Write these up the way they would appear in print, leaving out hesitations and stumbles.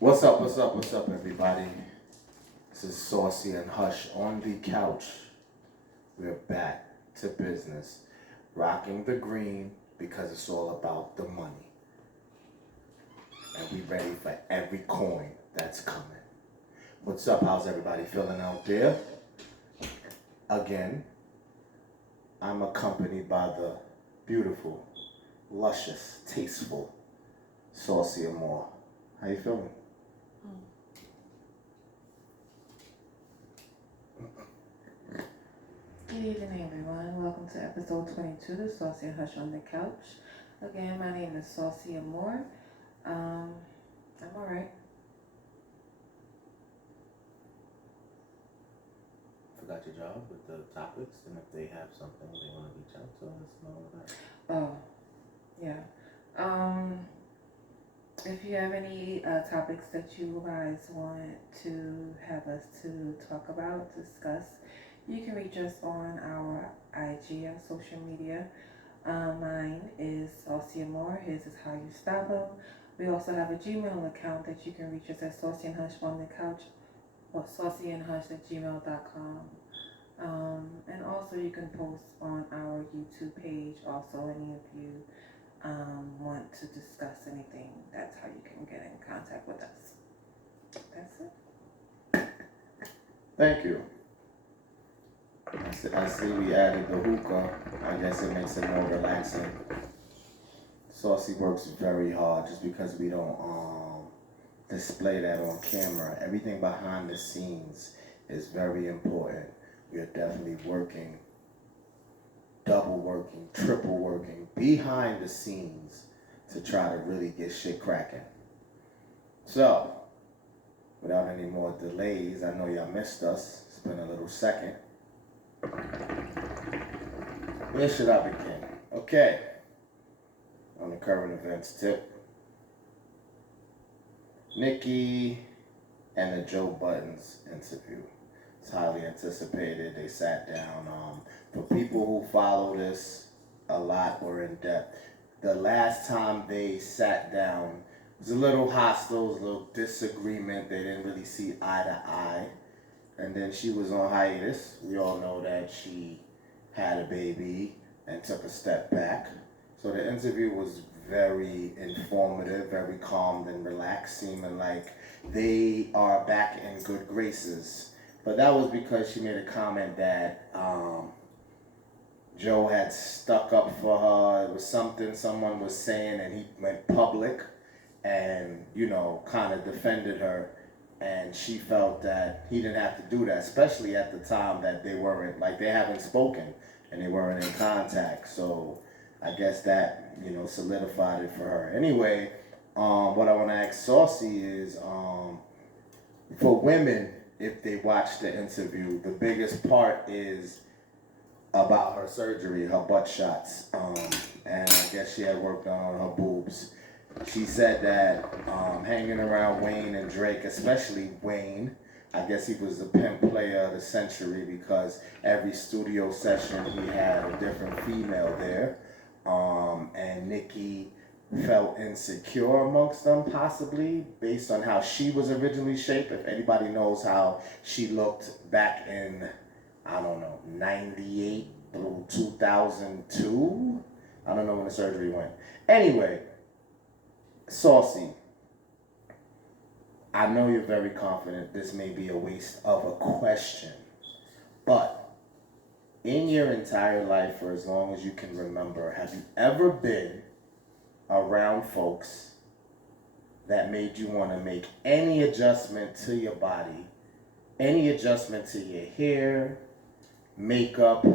What's up, everybody? This is Saucy and Hush on the couch. We're back to business, rocking the green because it's all about the money. And we ready for every coin that's coming. What's up? How's everybody feeling out there? Again, I'm accompanied by the beautiful, luscious, tasteful Saucy Amore. How you feeling? Good evening, everyone. Welcome to episode 22 of Saucy and Hush on the Couch. Again, my name is Saucy Amore. I'm alright. Forgot your job with the topics, and if they have something they want to reach out to us and all of that. Oh, yeah. If you have any topics that you guys want to have us to talk about, discuss, you can reach us on our IG, our social media. Mine is Saucy Amore. His is How You Stop Him. We also have a Gmail account that you can reach us at Saucy and Hush on the Couch or saucyandhush@gmail.com. And also you can post on our YouTube page. Also, any of you want to discuss anything, that's how you can get in contact with us. That's it. Thank you. I see we added the hookah. I guess it makes it more relaxing. Saucy works very hard just because we don't display that on camera. Everything behind the scenes is very important. We are definitely working, double working, triple working behind the scenes to try to really get shit cracking. So, without any more delays, I know y'all missed us. It's been a little second. Where should I begin? Okay. On the current events tip. Nicki and the Joe Budden's interview. It's highly anticipated. They sat down. For people who follow this a lot or in depth, the last time they sat down was a little hostile, it was a little disagreement. They didn't really see eye to eye. And then she was on hiatus. We all know that she had a baby and took a step back. So the interview was very informative, very calm and relaxed, seeming like they are back in good graces. But that was because she made a comment that Joe had stuck up for her. It was something someone was saying, and he went public and, kind of defended her. And she felt that he didn't have to do that, especially at the time that they weren't, like, they haven't spoken and they weren't in contact. So I guess that, solidified it for her. Anyway, what I want to ask Saucy is, for women, if they watch the interview, the biggest part is about her surgery, her butt shots. And I guess she had worked on her boobs. She said that hanging around Wayne and Drake, especially Wayne, I guess he was the pimp player of the century because every studio session he had a different female there. And Nicki felt insecure amongst them, possibly, based on how she was originally shaped. If anybody knows how she looked back in, 98 through 2002. I don't know when the surgery went. Anyway, Saucy, I know you're very confident this may be a waste of a question, but in your entire life, for as long as you can remember, have you ever been around folks that made you want to make any adjustment to your body, any adjustment to your hair, makeup,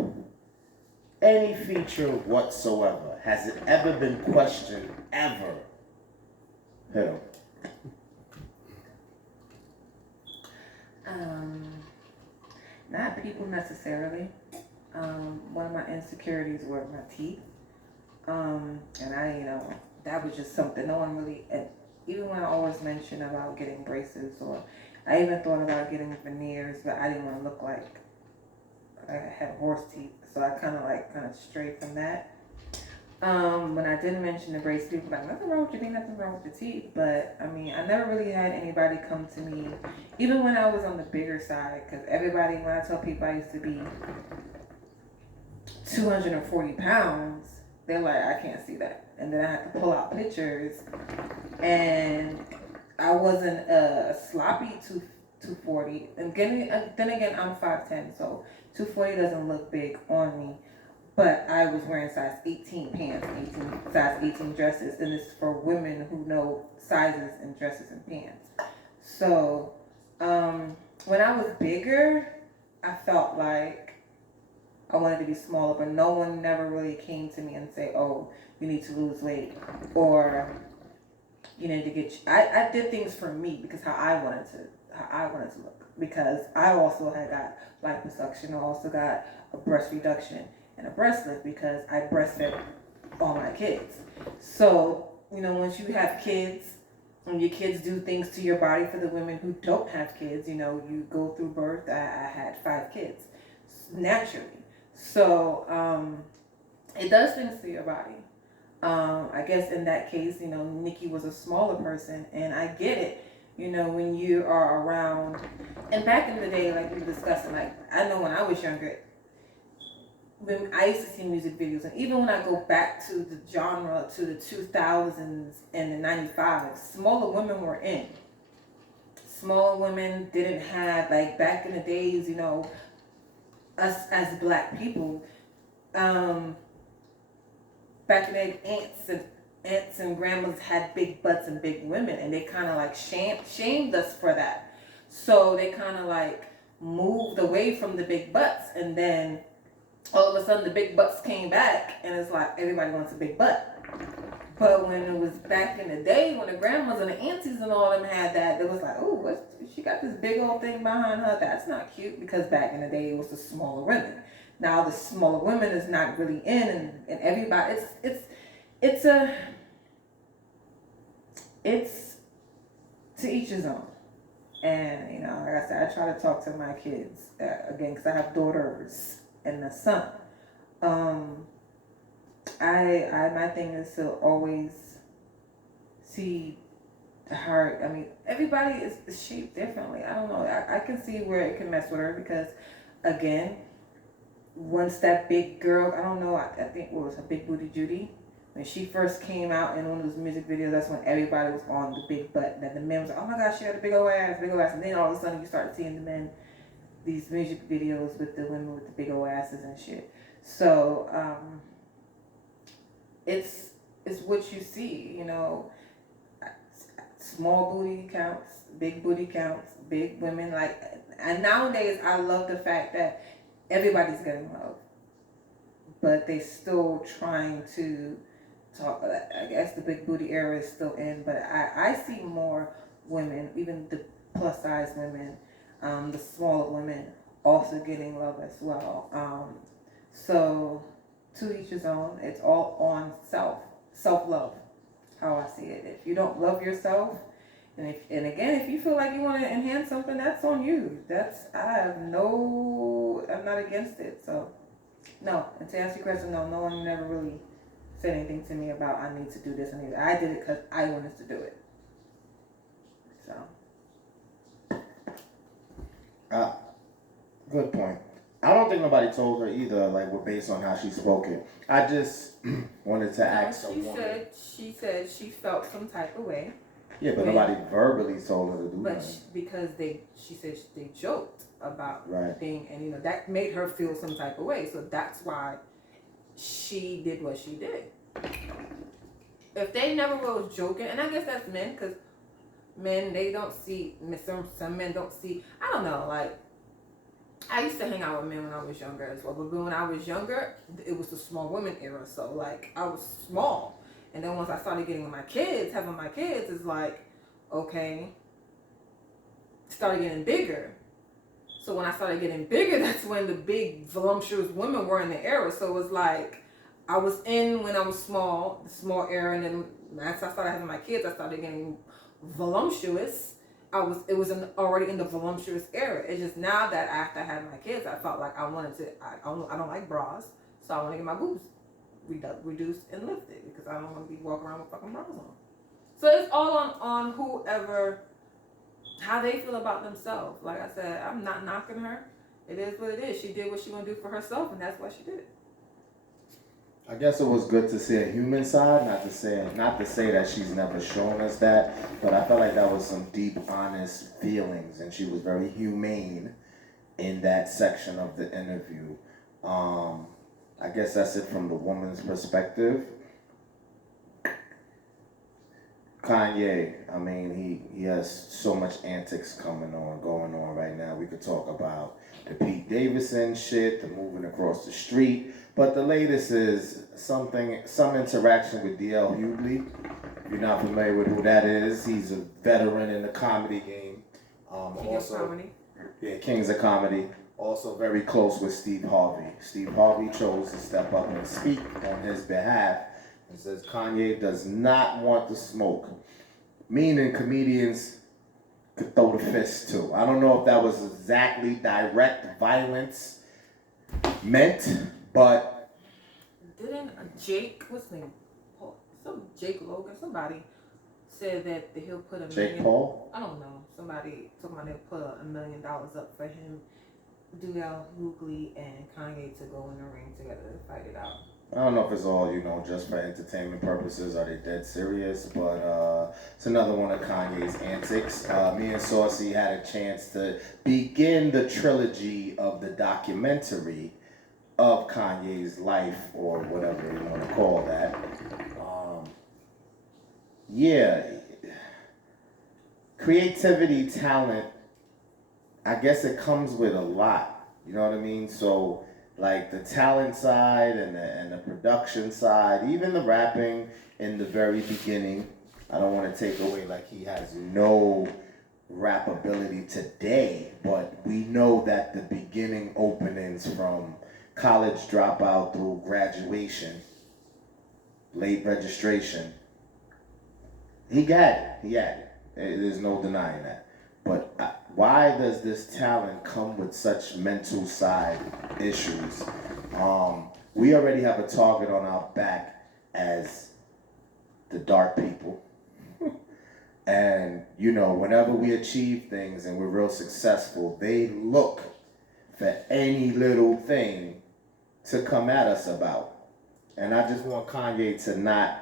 any feature whatsoever? Has it ever been questioned, ever? Hit him. Not people necessarily. One of my insecurities were my teeth. And that was just something no one really, and even when I always mentioned about getting braces, or I even thought about getting veneers, but I didn't want to look like I had horse teeth. So I kind of strayed from that. When I didn't mention the braces, people were like, nothing wrong with your teeth, nothing wrong with your teeth. But I mean, I never really had anybody come to me, even when I was on the bigger side, because everybody, when I tell people I used to be 240 pounds, they're like, I can't see that. And then I had to pull out pictures, and I wasn't a sloppy 240. And then again, I'm 5'10, so 240 doesn't look big on me. But I was wearing size 18 pants, size 18 dresses, and this is for women who know sizes in dresses and pants. So when I was bigger, I felt like I wanted to be smaller, but no one never really came to me and say, "Oh, you need to lose weight," or you need to get. I did things for me because how I wanted to look. Because I also had got liposuction. I also got a breast reduction and a breast lift because I breastfed all my kids. So once you have kids, and your kids do things to your body. For the women who don't have kids, you go through birth. I had 5 kids naturally. So it does things to your body. I guess in that case, Nicki was a smaller person, and I get it. When you are around, and back in the day, like we were discussing, like I know when I was younger, when I used to see music videos, and even when I go back to the genre, to the 2000s and the 95s, smaller women were in. Smaller women didn't have, like back in the days, us as black people, back in the day, aunts and grandmas had big butts and big women, and they kind of like shamed us for that. So they kind of like moved away from the big butts, and then all of a sudden the big butts came back, and it's like everybody wants a big butt. But when it was back in the day, when the grandmas and the aunties and all them had that, it was like, oh, she got this big old thing behind her. That's not cute, because back in the day it was the smaller women. Now the smaller women is not really in, and everybody, it's to each his own. And like I said, I try to talk to my kids again, because I have daughters and a son. My thing is to always see the heart. I mean, everybody is shaped differently. I don't know. I can see where it can mess with her, because again, once that big girl, I don't know, I think what was her, Big Booty Judy, when she first came out in one of those music videos, that's when everybody was on the big butt. And the men was like, oh my gosh, she had a big old ass, big old ass. And then all of a sudden you start seeing the men, these music videos with the women with the big old asses and shit. So it's what you see, small booty counts, big booty counts, big women. Like, and nowadays I love the fact that everybody's getting love, but they still trying to talk. I guess the big booty era is still in, but I see more women, even the plus size women, the smaller women, also getting love as well. So to each his own. It's all on self-love, how I see it. If you don't love yourself, and if you feel like you want to enhance something, that's on you. I'm not against it. So no. And to answer your question, no one never really said anything to me about I need to do this. I did it because I wanted to do it. So. Good point. I don't think nobody told her either, like, based on how she spoke it. I just wanted to ask someone. She said she felt some type of way. Yeah, but nobody verbally told her to do that. But because she said they joked about right. thing, and that made her feel some type of way. So that's why she did what she did. If they never was joking, and I guess that's men, because men, they don't see, some men don't see, I don't know, like, I used to hang out with men when I was younger as well, but when I was younger, it was the small women era, so like, I was small. And then once I started having my kids, it's like, okay, started getting bigger. So when I started getting bigger, that's when the big voluptuous women were in the era. So it was like, I was in when I was small, the small era, and then as I started having my kids, I started getting voluptuous. It was already in the voluptuous era. It's just now that after I had my kids, I felt like I wanted to, I don't like bras, so I want to get my boobs reduced and lifted because I don't want to be walking around with fucking bras on. So it's all on whoever, how they feel about themselves. Like I said, I'm not knocking her. It is what it is. She did what she gonna do for herself, and that's why she did it. I guess it was good to see a human side, not to say that she's never shown us that, but I felt like that was some deep, honest feelings, and she was very humane in that section of the interview. I guess that's it from the woman's perspective. Kanye, I mean, he has so much antics going on right now. We could talk about the Pete Davidson shit, the moving across the street, but the latest is some interaction with D.L. Hughley. If you're not familiar with who that is, he's a veteran in the comedy game. Kings of Comedy. Yeah, Kings of Comedy. Also very close with Steve Harvey. Steve Harvey chose to step up and speak on his behalf and says Kanye does not want the smoke. Meaning comedians could throw the fist too. I don't know if that was exactly direct violence meant, but didn't Jake, what's his name? Jake Logan, somebody said that he'll put $1 million. Jake Paul? I don't know. Somebody told me they'll put $1 million up for him, D.L. Hughley and Kanye to go in the ring together to fight it out. I don't know if it's all, just for entertainment purposes. Are they dead serious? But it's another one of Kanye's antics. Me and Saucy had a chance to begin the trilogy of the documentary of Kanye's life, or whatever you want to call that. Yeah. Creativity, talent, I guess it comes with a lot. You know what I mean? So, like the talent side and the production side, even the rapping in the very beginning. I don't want to take away like he has no rap ability today, but we know that the beginning openings from college dropout through graduation, late registration, he got it. He had it. There's no denying that. But why does this talent come with such mental side issues? We already have a target on our back as the dark people. And, whenever we achieve things and we're real successful, they look for any little thing to come at us about. And I just want Kanye to not,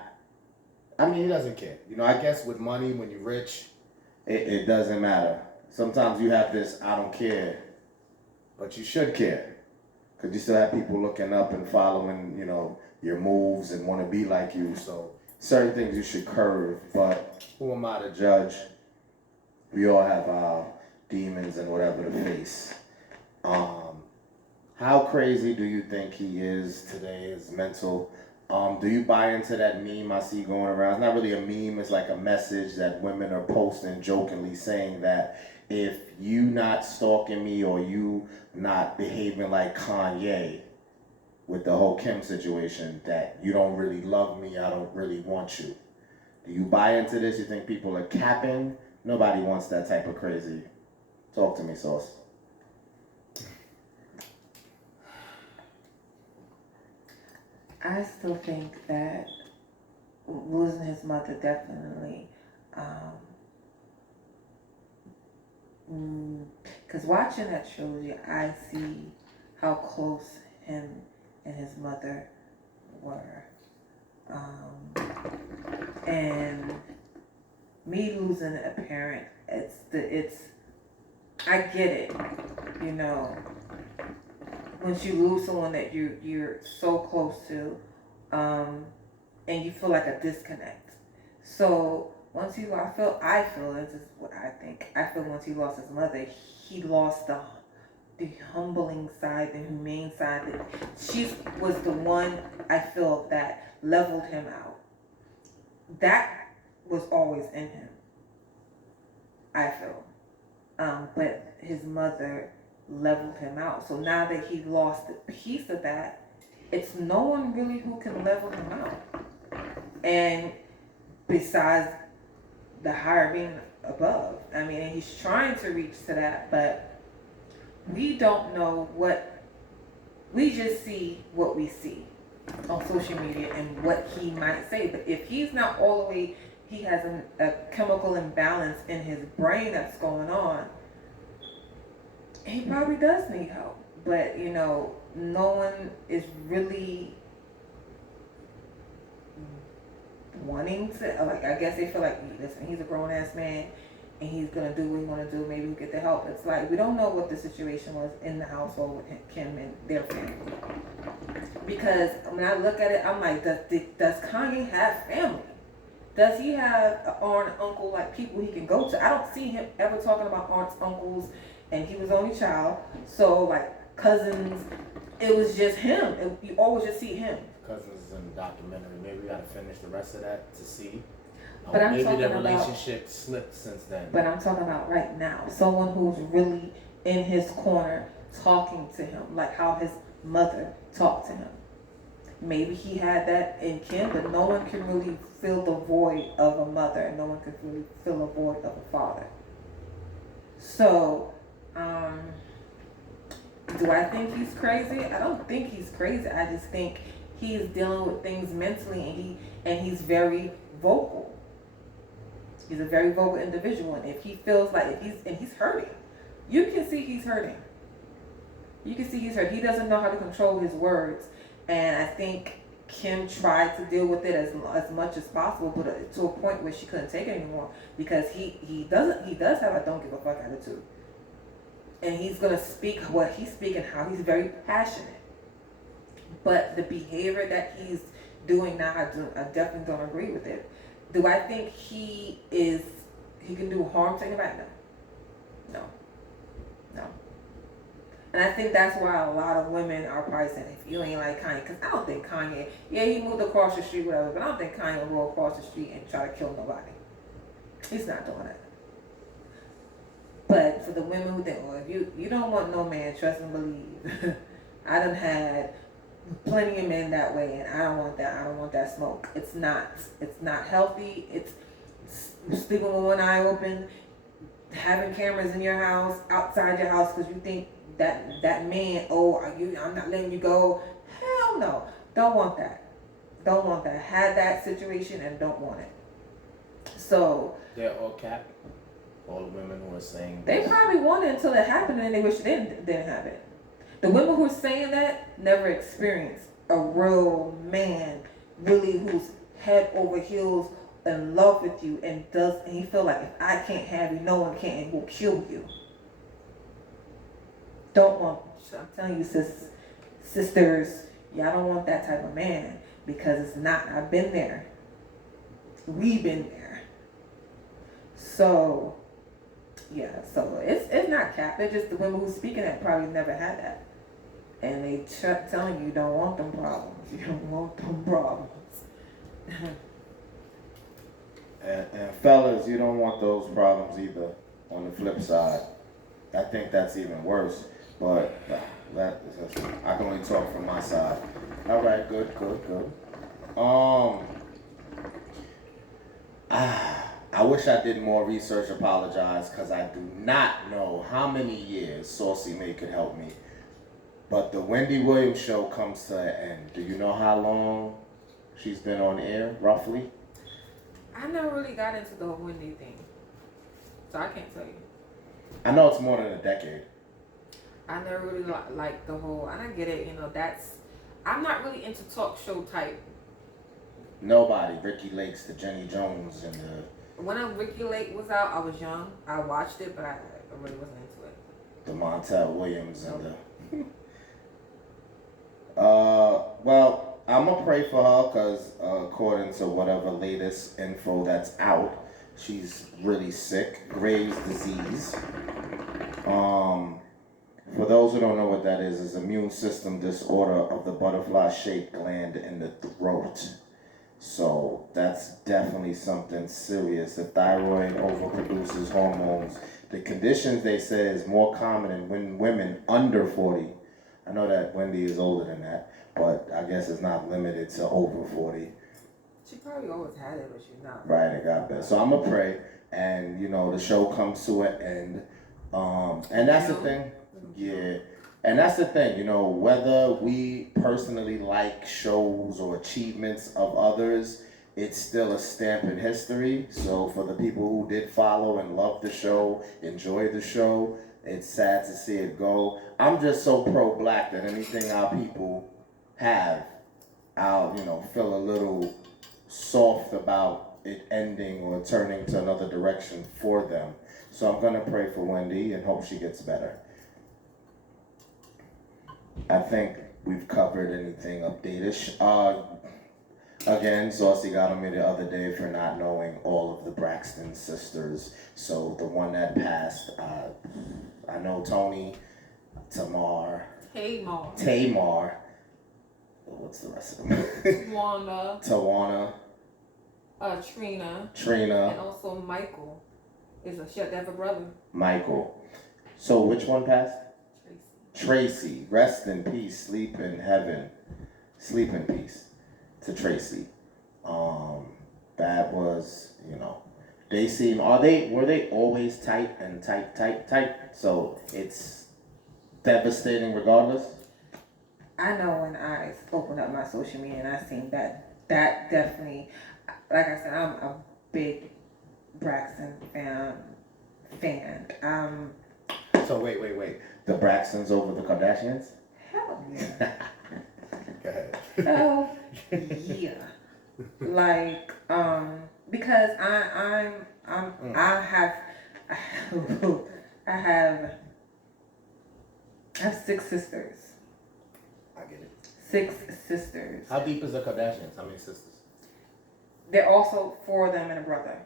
he doesn't care. I guess with money, when you're rich, it doesn't matter. Sometimes you have this, I don't care, but you should care. Because you still have people looking up and following, your moves and want to be like you. So certain things you should curve, but who am I to judge? We all have our demons and whatever to face. How crazy do you think he is today, his mental? Do you buy into that meme I see going around? It's not really a meme, it's like a message that women are posting jokingly saying that if you not stalking me or you not behaving like Kanye with the whole Kim situation, that you don't really love me, I don't really want you. Do you buy into this? You think people are capping? Nobody wants that type of crazy. Talk to me, Sauce. I still think that losing his mother definitely, because watching that trilogy, I see how close him and his mother were. And me losing a parent, I get it, once you lose someone that you're so close to, and you feel like a disconnect. So once I feel this is what I think. I feel once he lost his mother, he lost the humbling side, the humane side. That she was the one I feel that leveled him out. That was always in him, I feel. But his mother leveled him out. So now that he lost a piece of that, it's no one really who can level him out. And besides the higher being above, and he's trying to reach to that, but we don't know we just see what we see. on social media and what he might say. But if he's not all the way, he has a chemical imbalance in his brain that's going on, he probably does need help. But no one is really wanting to, like, I guess they feel like, listen, he's a grown ass man and he's gonna do what he wanna do, maybe he'll get the help. It's like, we don't know what the situation was in the household with Kim and their family. Because when I look at it, I'm like, does Kanye have family? Does he have an aunt, uncle, like people he can go to? I don't see him ever talking about aunts, uncles, and he was the only child. So, like, cousins, it was just him. You always just see him. Cousins is in the documentary. Maybe we gotta finish the rest of that to see. But I'm maybe talking their about, relationship slipped since then. But I'm talking about right now. Someone who's really in his corner talking to him, like how his mother talked to him. Maybe he had that in Kim, but no one can really fill the void of a mother, and no one can really fill a void of a father. So, do I think he's crazy? I don't think he's crazy. I just think he's dealing with things mentally, and he's very vocal. He's a very vocal individual, and if he feels like he's hurting, you can see he's hurting. You can see he's hurt. He doesn't know how to control his words, and I think Kim tried to deal with it as much as possible, but to a point where she couldn't take it anymore, because he does have a don't give a fuck attitude, and he's gonna speak what he's speaking, how he's very passionate, but the behavior that he's doing now, I definitely don't agree with it. Do I think he can do harm to anybody? No. And I think that's why a lot of women are probably saying, if you ain't like Kanye, because I don't think Kanye, yeah, he moved across the street, whatever, but I don't think Kanye will go across the street and try to kill nobody. He's not doing that. But for the women who think, well, if you don't want no man, trust and believe. I done had plenty of men that way, and I don't want that. I don't want that smoke. It's not healthy. It's sleeping with one eye open, having cameras in your house, outside your house, because you think that man, I'm not letting you go. Hell no. Don't want that. Had that situation and don't want it. So they're all cap. All the women who are saying they probably want it until it happened, and they wish they didn't have it. The women who are saying that never experienced a real man really who's head over heels in love with you, and he feel like, if I can't have you, no one can, and will kill you. Don't want, I'm telling you, sisters, y'all don't want that type of man, because it's not. I've been there. We've been there. So, yeah, so it's not cap. It's just the women who's speaking that probably never had that. And they telling you don't want them problems. You don't want them problems. and fellas, you don't want those problems either. On the flip side, I think that's even worse. But I can only talk from my side. All right, good. I wish I did more research. Apologize, because I do not know how many years Saucy May could help me. But the Wendy Williams show comes to an end. Do you know how long she's been on air, roughly? I never really got into the whole Wendy thing, so I can't tell you. I know it's more than a decade. I never really liked the whole, and I get it, I'm not really into talk show type. Nobody. Ricky Lakes, the Jenny Jones, and the... When Ricky Lake was out, I was young. I watched it, but I really wasn't into it. The Montel Williams and the... Well, I'm gonna pray for her, because according to whatever latest info that's out, she's really sick, Graves' disease. For those who don't know what that is immune system disorder of the butterfly-shaped gland in the throat. So that's definitely something serious. The thyroid overproduces hormones. The conditions, they say, is more common in women under 40. I know that Wendy is older than that, but I guess it's not limited to over 40. She probably always had it, but she's not. Right, it got better. So I'm going to pray, and, the show comes to an end. And that's the thing. Yeah. And that's the thing, you know, whether we personally like shows or achievements of others, it's still a stamp in history. So for the people who did follow and love the show, enjoy the show, it's sad to see it go. I'm just so pro-black that anything our people have, I'll, you know, feel a little soft about it ending or turning to another direction for them. So I'm gonna pray for Wendy and hope she gets better. I think we've covered anything update-ish. Again, Saucy got on me the other day for not knowing all of the Braxton sisters. So the one that passed, I know Tony, Tamar. What's the rest of them? Tawana. Trina. And also Michael. They have a brother. Michael. So which one passed? Traci. Rest in peace. Sleep in heaven. Sleep in peace to Traci. That was, you know, were they always tight and tight? So it's devastating regardless. I know when I opened up my social media and I seen that definitely, like I said, I'm a big Braxton fan. So wait. The Braxtons over the Kardashians? Hell yeah. Go ahead. Hell yeah. Like, because I have 6 sisters. I get it. 6 sisters. How deep is the Kardashians? How many sisters? They're also 4 of them and a brother.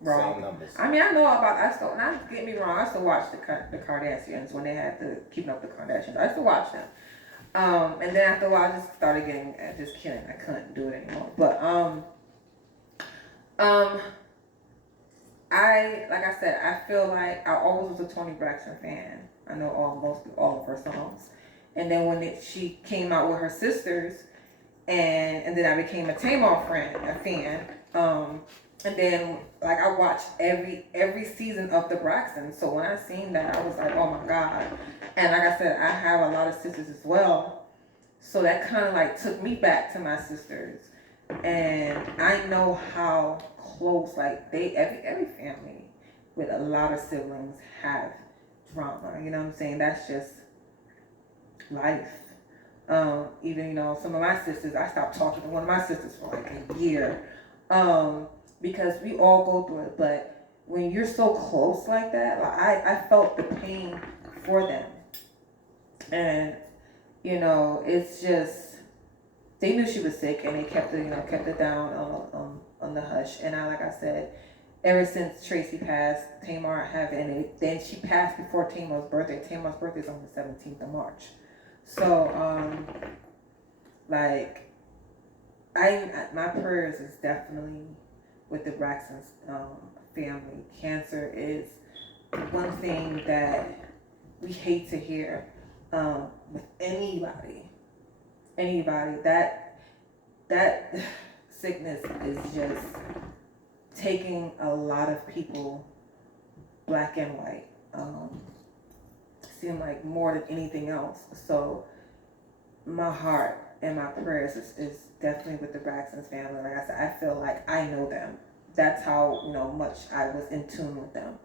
Wrong. Same numbers. I mean, I know about. Not get me wrong. I used to watch the Kardashians when they had the Keeping Up the Kardashians. I used to watch them. And then after a while, I just started getting just kidding. I couldn't do it anymore. But like I said, I feel like I always was a Toni Braxton fan. I know mostly all of her songs. And then when she came out with her sisters, and then I became a Tamar fan. And then like I watched every season of the Braxtons. So when I seen that, I was like, oh my God. And like I said, I have a lot of sisters as well. So that kind of like took me back to my sisters. And I know how close, like every family with a lot of siblings have drama. You know what I'm saying? That's just life. Even, you know, some of my sisters, I stopped talking to one of my sisters for like a year. Because we all go through it, but when you're so close like that, like I felt the pain for them. And, you know, it's just, they knew she was sick and they kept it down on the hush. And like I said, ever since Traci passed, Tamar have it, and then she passed before Tamar's birthday. Tamar's birthday is on the 17th of March. So, like, my prayers is definitely with the Braxton's family. Cancer is one thing that we hate to hear with anybody. That sickness is just taking a lot of people, black and white. Seem like more than anything else. So my heart and my prayers is definitely with the Braxton's family. Like I said, I feel like I know them. That's how, you know, much I was in tune with them.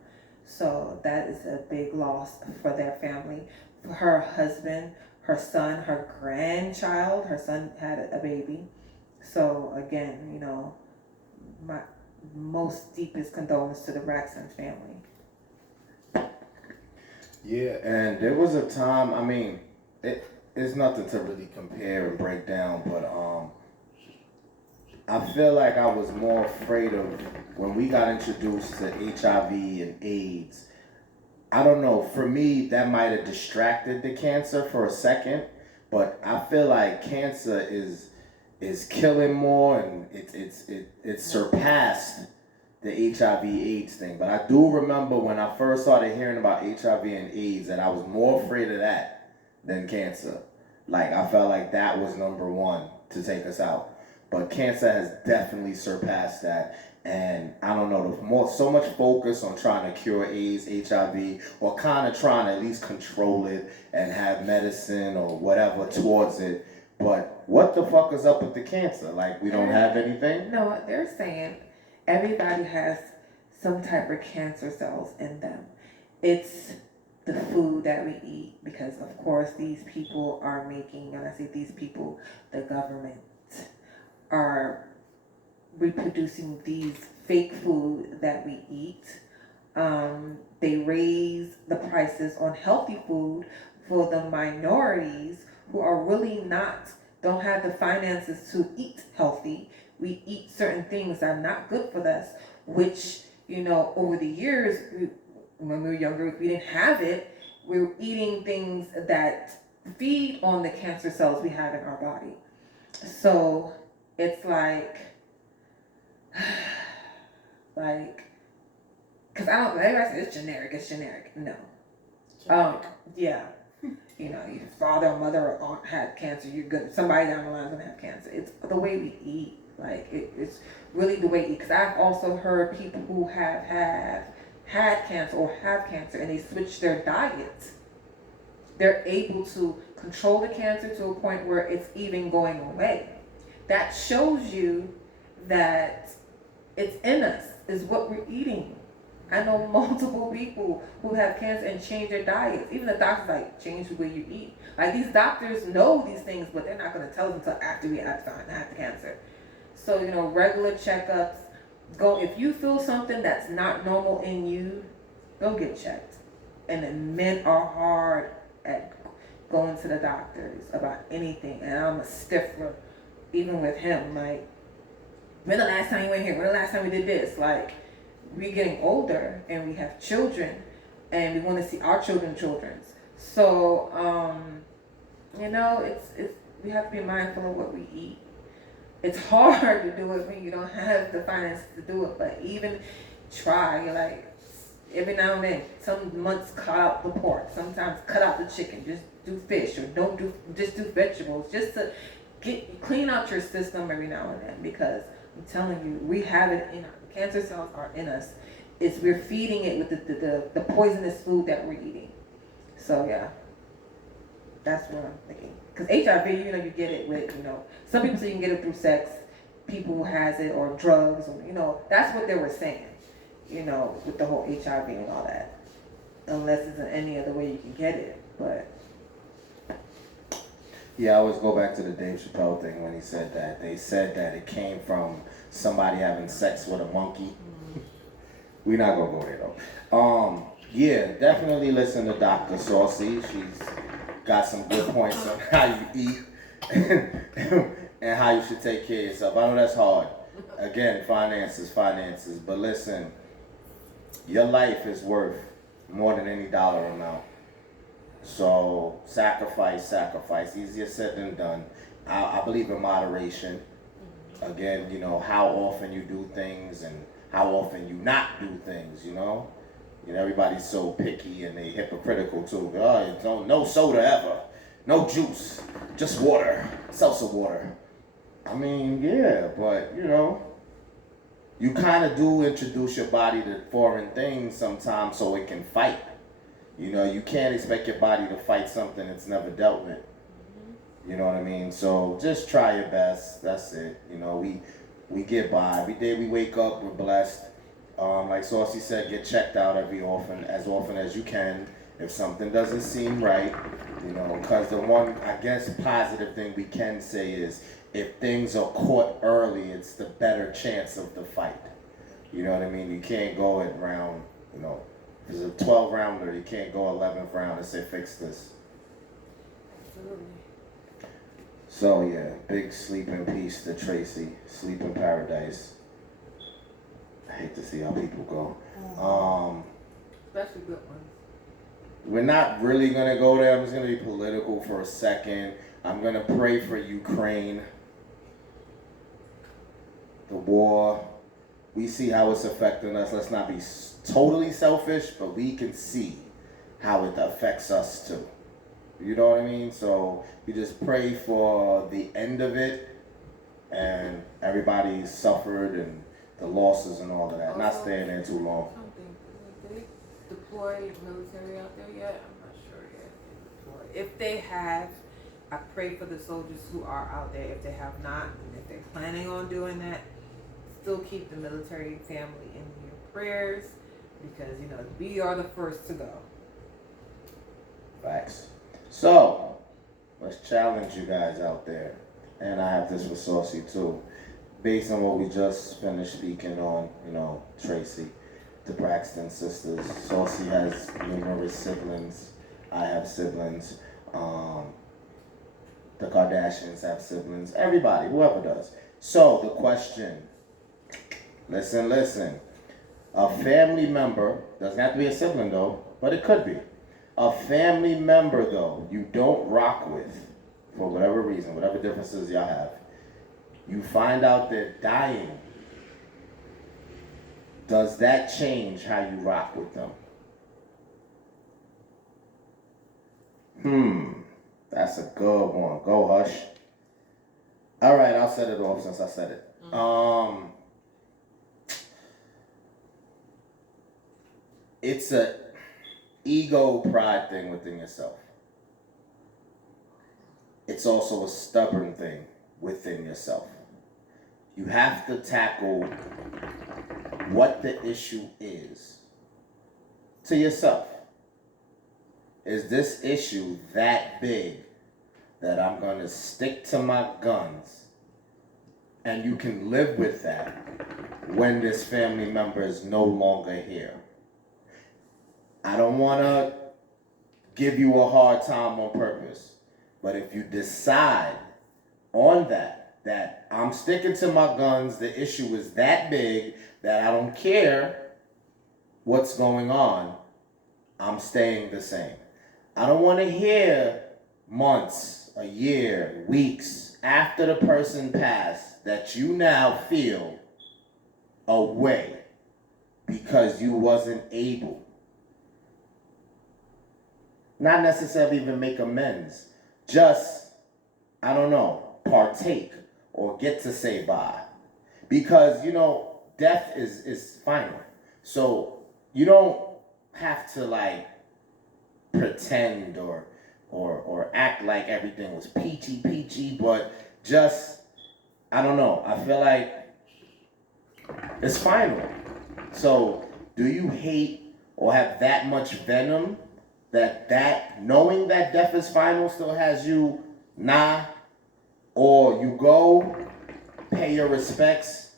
So that is a big loss for their family. For her husband, her son, her grandchild, her son had a baby. So again, you know, my most deepest condolences to the Braxton family. Yeah, and there was a time, I mean, it's nothing to really compare and break down, but I feel like I was more afraid of when we got introduced to HIV and AIDS. I don't know, for me, that might have distracted the cancer for a second, but I feel like cancer is killing more, and it's surpassed the HIV/AIDS thing. But I do remember when I first started hearing about HIV and AIDS that I was more afraid of that than cancer. Like, I felt like that was number one to take us out. but cancer has definitely surpassed that. And I don't know, so much focus on trying to cure AIDS, HIV, or kind of trying to at least control it and have medicine or whatever towards it. But what the fuck is up with the cancer? Like, we don't have anything? No, they're saying everybody has some type of cancer cells in them. It's the food that we eat, because of course these people are making, and I say these people, the government, are reproducing these fake food that we eat. They raise the prices on healthy food for the minorities who are really don't have the finances to eat healthy. We eat certain things that are not good for us, which, over the years, when we were younger, we didn't have it. We were eating things that feed on the cancer cells we have in our body. So it's like, because everybody says it's generic. No. Yeah. Your father or mother or aunt had cancer, you're good. Somebody down the line is going to have cancer. It's the way we eat. It's really the way we eat. Because I've also heard people who have had cancer or have cancer and they switch their diets. They're able to control the cancer to a point where it's even going away. That shows you that it's in us, is what we're eating. I know multiple people who have cancer and change their diets. Even the doctors change the way you eat. These doctors know these things, but they're not going to tell us until after we have the cancer. So, regular checkups. If you feel something that's not normal in you, go get checked. And then men are hard at going to the doctors about anything. And I'm a stiffer, even with him. When the last time you went here? When the last time we did this? We're getting older and we have children and we want to see our children's. So, it's we have to be mindful of what we eat. It's hard to do it when you don't have the finances to do it, but even try, every now and then, some months cut out the pork, sometimes cut out the chicken, just do fish, or just do vegetables, just to clean out your system every now and then, because I'm telling you, we have it in our cancer cells are in us. We're feeding it with the poisonous food that we're eating. So yeah, that's what I'm thinking. Because HIV, you get it with, some people say you can get it through sex, people who has it, or drugs, or, that's what they were saying, with the whole HIV and all that. Unless it's in any other way you can get it, but. Yeah, I always go back to the Dave Chappelle thing when he said that. They said that it came from somebody having sex with a monkey. We're not gonna go there though. Yeah, definitely listen to Dr. Saucy. She's got some good points on how you eat and how you should take care of yourself. I know that's hard. Again, finances. But listen, your life is worth more than any dollar amount. So sacrifice. Easier said than done. I believe in moderation. Again, how often you do things and how often you not do things, everybody's so picky and they hypocritical too. No soda ever, no juice, just water, seltzer water. I mean, yeah, but you kind of do introduce your body to foreign things sometimes so it can fight. You can't expect your body to fight something it's never dealt with. You know what I mean? So just try your best. That's it. We get by. Every day we wake up, we're blessed. Like Saucy said, get checked out as often as you can. If something doesn't seem right, because the one, I guess, positive thing we can say is if things are caught early, it's the better chance of the fight. You know what I mean? You can't go at round, if it's a 12 rounder, you can't go 11th round and say, fix this. Absolutely. So yeah, big sleep in peace to Tracy. Sleep in paradise. I hate to see how people go. Especially good ones. We're not really gonna go there. I'm just gonna be political for a second. I'm gonna pray for Ukraine. The war. We see how it's affecting us. Let's not be totally selfish, but we can see how it affects us too. You know what I mean? So we just pray for the end of it and everybody suffered and the losses and all of that. Not staying there too long. I'm thinking, did they deploy military out there yet? I'm not sure yet. If they have, I pray for the soldiers who are out there. If they have not, if they're planning on doing that, still keep the military family in your prayers because, you know, we are the first to go. Facts. So, let's challenge you guys out there. And I have this for Saucy too. Based on what we just finished speaking on, you know, Traci, the Braxton sisters. Saucy has numerous siblings. I have siblings. The Kardashians have siblings. Everybody, whoever does. So, the question, listen. A family member, doesn't have to be a sibling though, but it could be. A family member though, you don't rock with, for whatever reason, whatever differences y'all have, you find out they're dying. Does that change how you rock with them? That's a good one. Go, Hush. All right, I'll set it off since I said it. It's a ego pride thing within yourself. It's also a stubborn thing within yourself. You have to tackle what the issue is to yourself. Is this issue that big that I'm going to stick to my guns and you can live with that when this family member is no longer here? I don't want to give you a hard time on purpose, but if you decide on that I'm sticking to my guns, the issue is that big that I don't care what's going on, I'm staying the same. I don't want to hear months, a year, weeks after the person passed that you now feel a way because you wasn't able. Not necessarily even make amends. Just, I don't know, partake or get to say bye. Because, you know, death is final. So you don't have to like pretend or act like everything was peachy, but just, I don't know, I feel like it's final. So do you hate or have that much venom that knowing that death is final still has you nah, or you go pay your respects?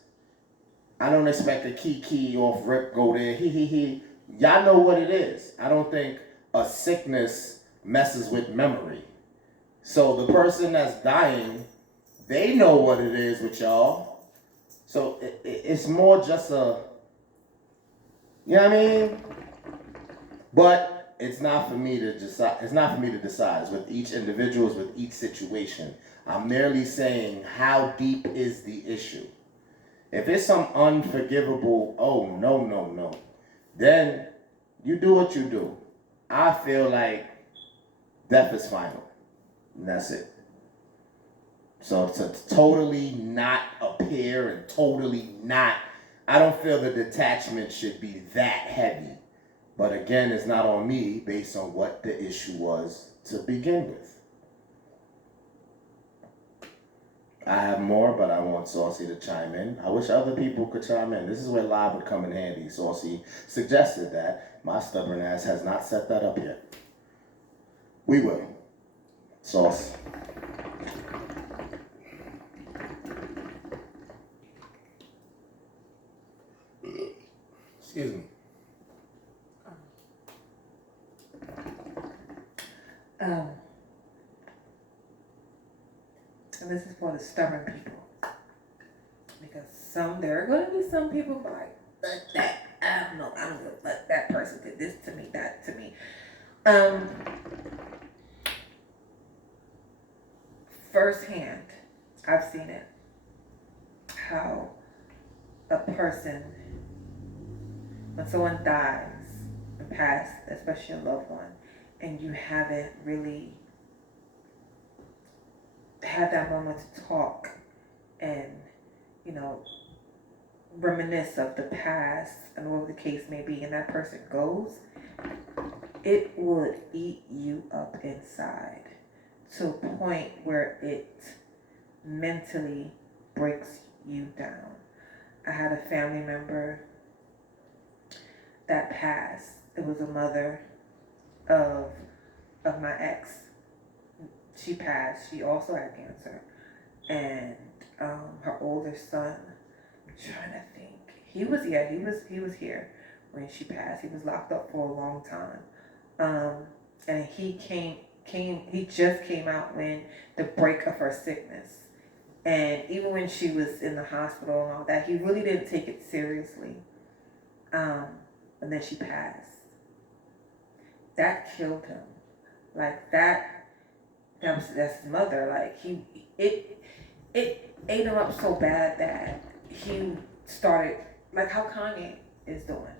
I don't expect a kiki off rip go there, he. Y'all know what it is. I don't think a sickness messes with memory. So the person that's dying, they know what it is with y'all. So it's more just a, you know what I mean? But it's not for me to decide. It's not for me to decide. It's with each individual, it's with each situation. I'm merely saying, how deep is the issue? If it's some unforgivable, oh, no, then you do what you do. I feel like death is final. And that's it. So to totally not appear and totally not, I don't feel the detachment should be that heavy. But again, it's not on me based on what the issue was to begin with. I have more, but I want Saucy to chime in. I wish other people could chime in. This is where live would come in handy. Saucy suggested that. My stubborn ass has not set that up yet. We will. Sauce. Excuse me. And this is for the stubborn people. Because there are going to be some people who are like, fuck that. I don't know. Fuck that person did this to me, that to me. Firsthand, I've seen it. How a person, when someone dies and passes, especially a loved one, and you haven't really had that moment to talk and, reminisce of the past and whatever the case may be, and that person goes, it would eat you up inside to a point where it mentally breaks you down. I had a family member that passed. It was a mother of my ex. She passed. She also had cancer, and her older son. I'm trying to think. He was here when she passed. He was locked up for a long time, and he just came out when the break of her sickness, and even when she was in the hospital and all that, he really didn't take it seriously. And then she passed. That killed him. Like that's his mother. Like it ate him up so bad that he started, like how Kanye is doing.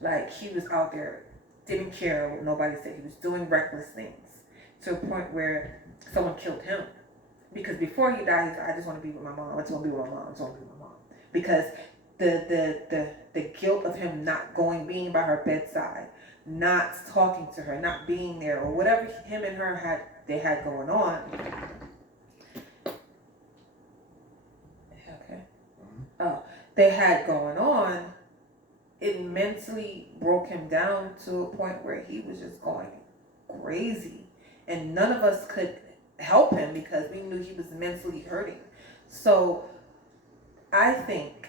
Like he was out there, didn't care what nobody said. He was doing reckless things to a point where someone killed him. Because before he died, he's like, I just want to be with my mom. I just want to be with my mom. I just want to be with my mom. Because the guilt of him not being by her bedside, not talking to her, not being there, or whatever him and her had going on. Okay. Oh, they had going on. It mentally broke him down to a point where he was just going crazy, and none of us could help him because we knew he was mentally hurting. So I think,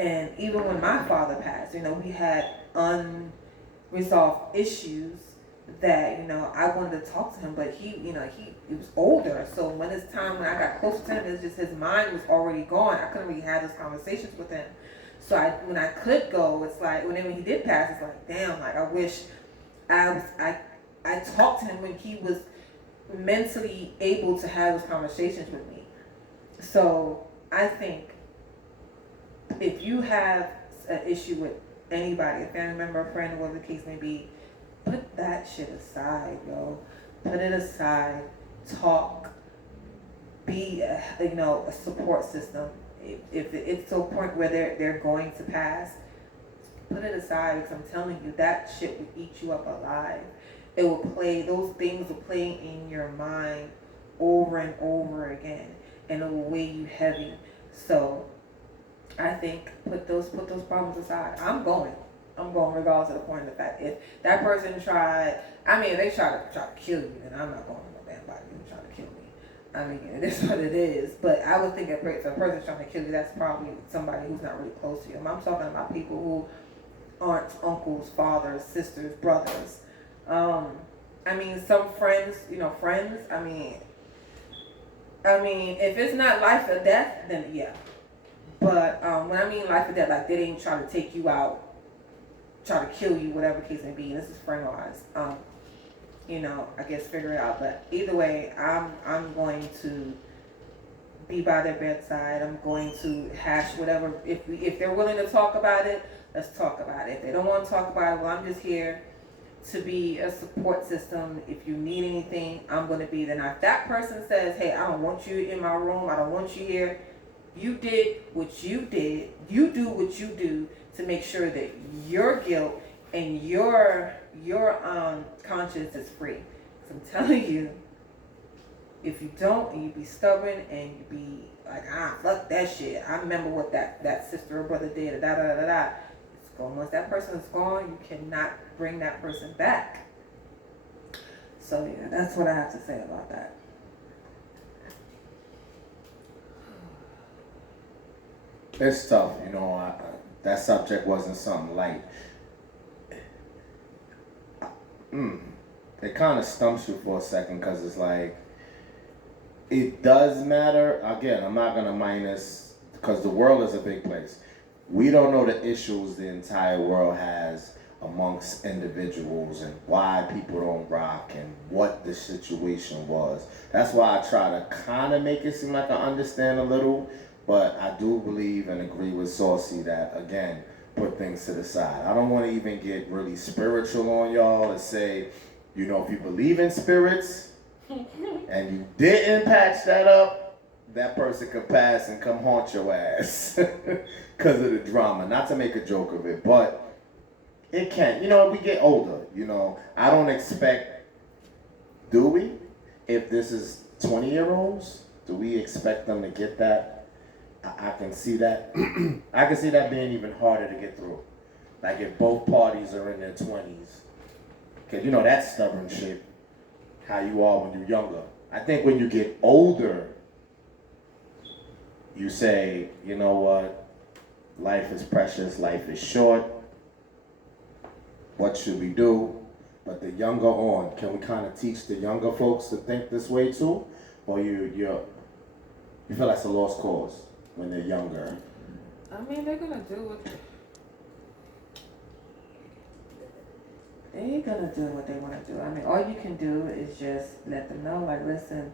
and even when my father passed, we had unresolved issues that, I wanted to talk to him, but he was older. So when I got close to him, it's just his mind was already gone. I couldn't really have those conversations with him. So when I could go, it's like, when he did pass, it's like, damn, like I wish I talked to him when he was mentally able to have those conversations with me. So I think if you have an issue with anybody, a family member, a friend, whatever the case may be, put that shit aside, yo. Put it aside. Talk. Be a support system. If it's to a point where they're going to pass, put it aside, because I'm telling you, that shit will eat you up alive. It will play, those things will play in your mind over and over again, and it will weigh you heavy. So I think put those problems aside. I'm going regardless of the point of the fact. If that person if they try to kill you, then I'm not going to no damn body. You trying to kill me. It is what it is. But I would think if a person's trying to kill you, that's probably somebody who's not really close to you. I'm talking about people who aren't uncles, fathers, sisters, brothers. Some friends, friends. If it's not life or death, then yeah. But when I mean life or death, like they didn't try to take you out, try to kill you, whatever the case may be. And this is friend wise. I guess figure it out. But either way, I'm going to be by their bedside. I'm going to hash whatever. If they're willing to talk about it, let's talk about it. If they don't want to talk about it, well, I'm just here to be a support system. If you need anything, I'm going to be there. Now, if that person says, hey, I don't want you in my room, I don't want you here, you did what you did. You do what you do to make sure that your guilt and your conscience is free. Because I'm telling you, if you don't, and you be stubborn and you be like, fuck that shit. I remember what that sister or brother did. It's gone. Once that person is gone, you cannot bring that person back. So yeah, that's what I have to say about that. It's tough, that subject wasn't something light. It kind of stumps you for a second, because it's like, it does matter. Again, I'm not going to minus, because the world is a big place. We don't know the issues the entire world has amongst individuals and why people don't rock and what the situation was. That's why I try to kind of make it seem like I understand a little, but I do believe and agree with Saucy that, again, put things to the side. I don't want to even get really spiritual on y'all and say, if you believe in spirits and you didn't patch that up, that person could pass and come haunt your ass because of the drama. Not to make a joke of it, but it can. We get older. I don't expect. Do we? If this is 20-year-olds, do we expect them to get that? I can see that. I can see that being even harder to get through. Like if both parties are in their 20s. Because that's stubborn shit. How you are when you're younger. I think when you get older, you say, you know what? Life is precious. Life is short. What should we do? But the younger on, can we kind of teach the younger folks to think this way too? Or you feel like it's a lost cause when they're younger? I mean, they're gonna do what They're gonna do what they wanna do. I mean, all you can do is just let them know, like, listen,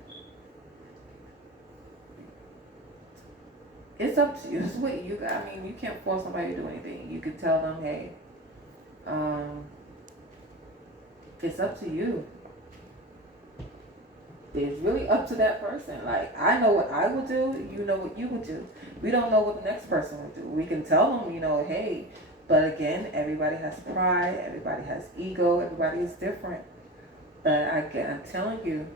it's up to you. It's what you got. I mean, you can't force somebody to do anything. You could tell them, hey, it's up to you. It's really up to that person. Like, I know what I would do, you know what you would do. We don't know what the next person would do. We can tell them, hey, but again, everybody has pride, everybody has ego, everybody is different. But I'm telling you,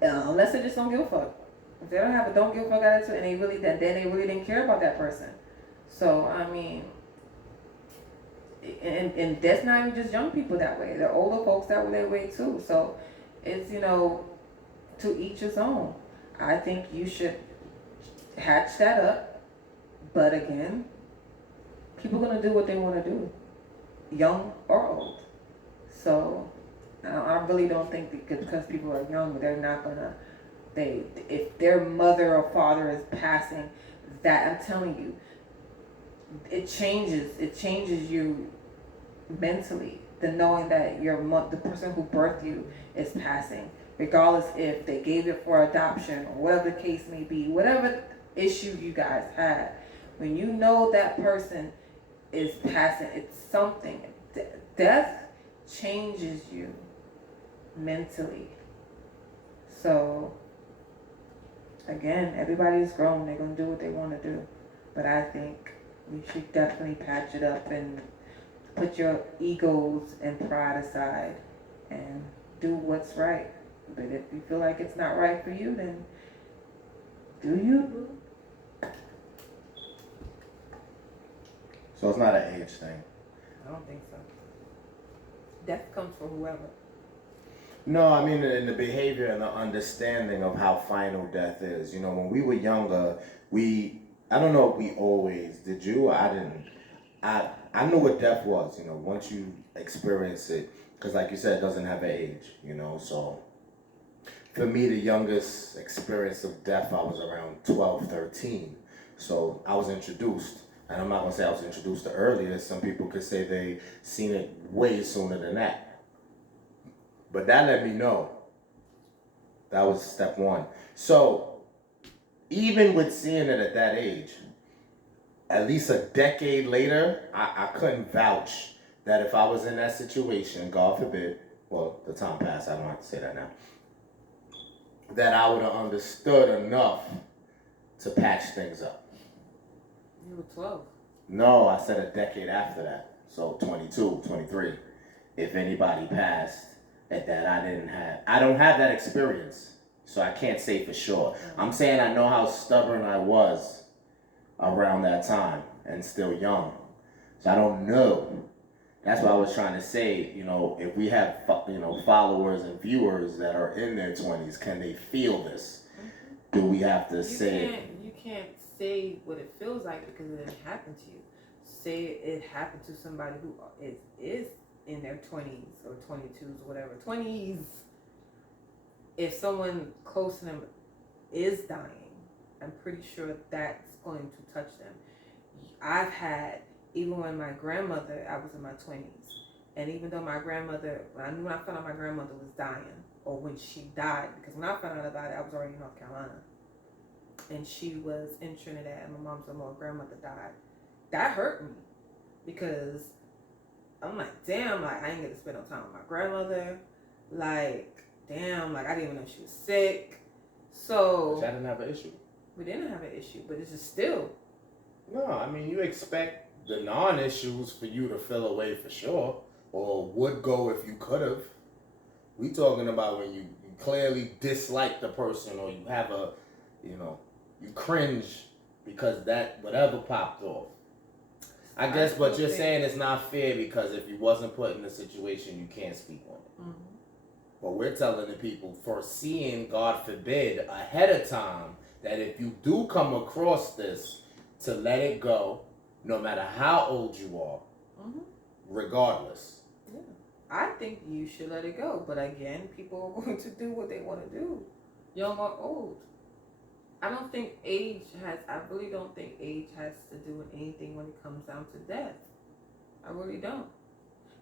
unless they just don't give a fuck. If they don't have a don't give a fuck attitude and then they really didn't care about that person. So, I mean, and that's not even just young people that way. The older folks that way too. So it's, to each his own. I think you should hatch that up. But again, people are going to do what they want to do, young or old. So I really don't think because people are young, they're not going to, if their mother or father is passing, that I'm telling you, it changes you mentally, the knowing that the person who birthed you is passing, regardless if they gave it for adoption or whatever the case may be, whatever issue you guys had. When you know that person is passing, it's something. Death changes you mentally. So again, everybody is grown. They're gonna do what they want to do. But I think you should definitely patch it up and put your egos and pride aside and do what's right. But if you feel like it's not right for you, then do you? So it's not an age thing. I don't think so. Death comes for whoever. No, I mean in the behavior and the understanding of how final death is. When we were younger, I don't know if we always, did you? I didn't. I knew what death was, once you experience it. Because like you said, it doesn't have an age, so. For me, the youngest experience of death, I was around 12, 13. So I was introduced. And I'm not going to say I was introduced to earlier. Some people could say they seen it way sooner than that. But that let me know. That was step one. So even with seeing it at that age, at least a decade later, I couldn't vouch that if I was in that situation, God forbid, well, the time passed, I don't have to say that now, that I would have understood enough to patch things up. You were 12. No, I said a decade after that. So 22, 23. If anybody passed at that, I don't have that experience. So I can't say for sure. I'm saying I know how stubborn I was around that time and still young. So I don't know. That's what I was trying to say, if we have, followers and viewers that are in their 20s, can they feel this? Do we have to say You can't say what it feels like because it didn't happen to you. Say it happened to somebody who is in their 20s or 22s or whatever. 20s. If someone close to them is dying, I'm pretty sure that's going to touch them. I've had, even when my grandmother, I was in my 20s, and even though my grandmother, when I found out my grandmother was dying, or when she died, because when I found out about it, I was already in North Carolina, and she was in Trinidad, and my mom's grandmother died. That hurt me, because I'm like, damn, like, I didn't get to spend no time with my grandmother, like, damn, like, I didn't even know she was sick, so. I didn't have an issue. who didn't have an issue, but this is still. No, I mean, you expect the non-issues for you to fill away for sure, or would go if you could have. We talking about when you clearly dislike the person, or you have a, you cringe because that whatever popped off. I guess what you're saying is not fair because if you wasn't put in the situation, you can't speak on it. Mm-hmm. But we're telling the people, foreseeing, God forbid, ahead of time, that if you do come across this, to let it go, no matter how old you are, regardless. Yeah. I think you should let it go. But again, people are going to do what they want to do, young or old. I really don't think age has to do with anything when it comes down to death. I really don't.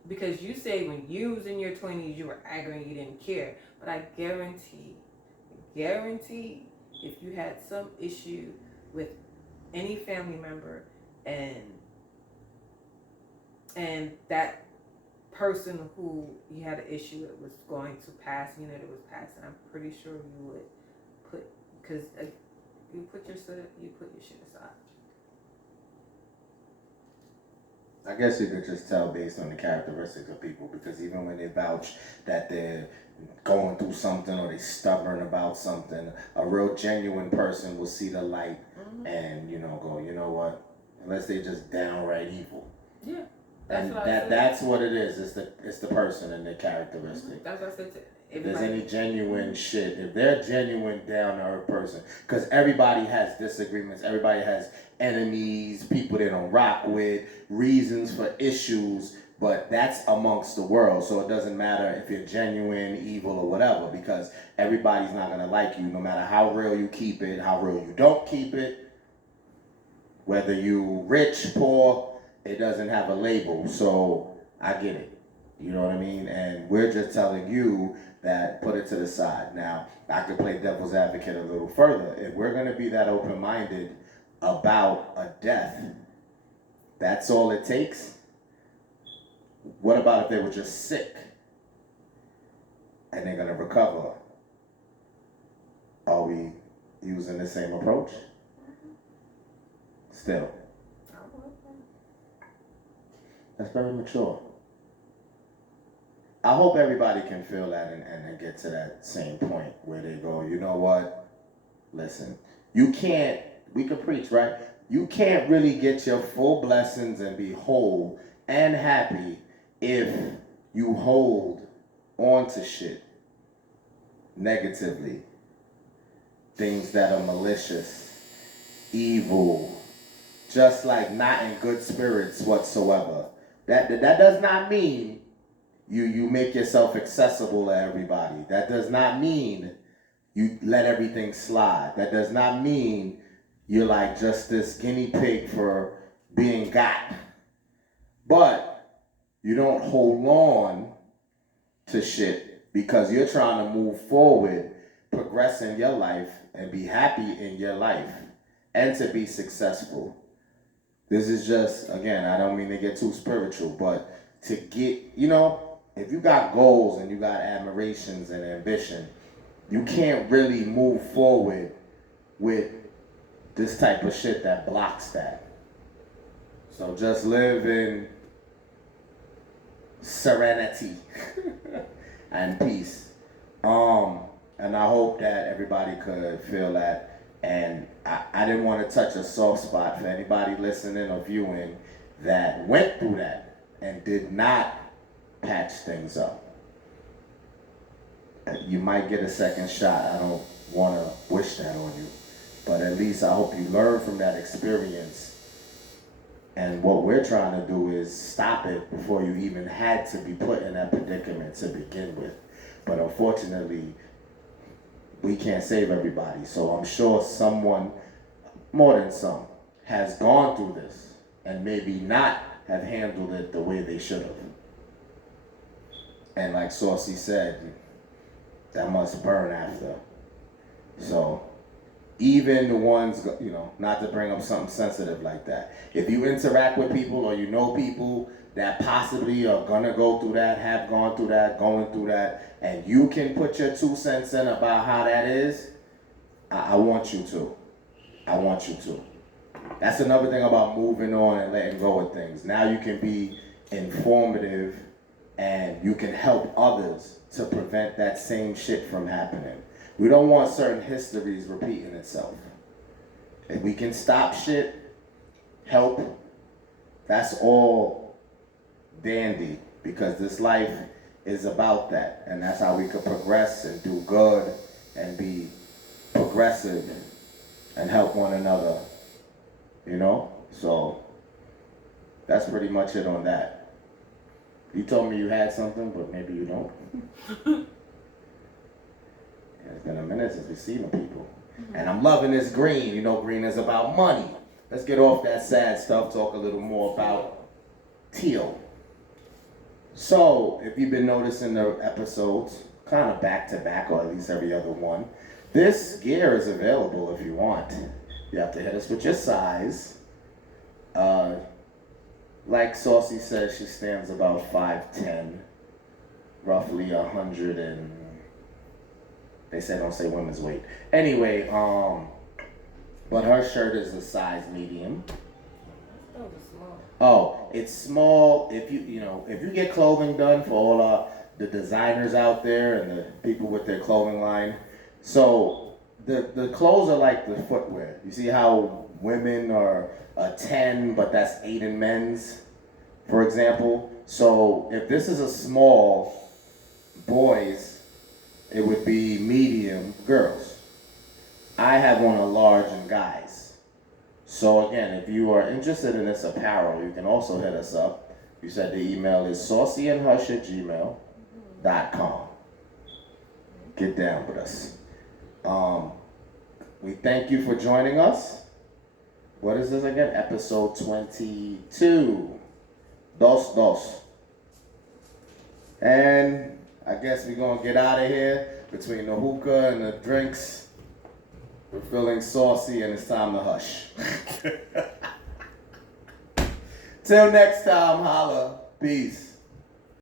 Because you say when you was in your 20s, you were angry and you didn't care. But I guarantee, if you had some issue with any family member and that person who you had an issue with was going to pass, you know that it was passing, I'm pretty sure you would put, because you put your shit aside. I guess you could just tell based on the characteristics of people, because even when they vouch that they're going through something or they're stubborn about something, a real genuine person will see the light and go, you know what? Unless they just downright evil. Yeah, that's what it is. It's the person and the characteristic. That's what I said. If there's any genuine shit, if they're genuine down to earth person, because everybody has disagreements, everybody has enemies, people they don't rock with, reasons for issues, but that's amongst the world. So it doesn't matter if you're genuine, evil, or whatever, because everybody's not gonna like you, no matter how real you keep it, how real you don't keep it. Whether you rich, poor, it doesn't have a label. So I get it. You know what I mean? And we're just telling you that put it to the side. Now, I could play devil's advocate a little further. If we're going to be that open-minded about a death, that's all it takes. What about if they were just sick and they're going to recover? Are we using the same approach? Still. That's very mature. I hope everybody can feel that and get to that same point where they go, you know what? Listen, we can preach, right? You can't really get your full blessings and be whole and happy if you hold on to shit negatively. Things that are malicious, evil, just like not in good spirits whatsoever. That does not mean you make yourself accessible to everybody. That does not mean you let everything slide. That does not mean you're like just this guinea pig for being got. But you don't hold on to shit because you're trying to move forward, progress in your life, and be happy in your life, and to be successful. This is just, again, I don't mean to get too spiritual, but to get, if you got goals and you got admirations and ambition, you can't really move forward with this type of shit that blocks that. So just live in serenity and peace. And I hope that everybody could feel that. And I didn't want to touch a soft spot for anybody listening or viewing that went through that and did not patch things up. You might get a second shot. I don't want to wish that on you. But at least I hope you learn from that experience. And what we're trying to do is stop it before you even had to be put in that predicament to begin with. But unfortunately, we can't save everybody. So I'm sure someone, more than some, has gone through this and maybe not have handled it the way they should have. And like Saucy said, that must burn after. So even the ones, not to bring up something sensitive like that. If you interact with people or you know people that possibly are gonna go through that, have gone through that, going through that, and you can put your 2 cents in about how that is, I want you to. I want you to. That's another thing about moving on and letting go of things. Now you can be informative and you can help others to prevent that same shit from happening. We don't want certain histories repeating itself. If we can stop shit, help, that's all dandy, because this life is about that, and that's how we could progress and do good and be progressive and help one another, you know? So that's pretty much it on that. You told me you had something, but maybe you don't. It's been a minute since we've seen the people. And I'm loving this green. You know, green is about money. Let's get off that sad stuff, talk a little more about teal. So, if you've been noticing the episodes, kind of back to back, or at least every other one, this gear is available if you want. You have to hit us with your size. Like Saucy says, she stands about 5'10", roughly 100 and... They say don't say women's weight. Anyway, but her shirt is a size medium. That was small. Oh, it's small. If you get clothing done for all the designers out there and the people with their clothing line, so the clothes are like the footwear. You see how women are a 10, but that's 8 in men's, for example. So if this is a small boys, it would be medium girls. I have one a large in guys. So again, if you are interested in this apparel, you can also hit us up. You said the email is saucyandhush@gmail.com. Get down with us. We thank you for joining us. What is this again? Episode 22. Dos. And I guess we're going to get out of here. Between the hookah and the drinks, we're feeling saucy and it's time to hush. Till next time, holla. Peace.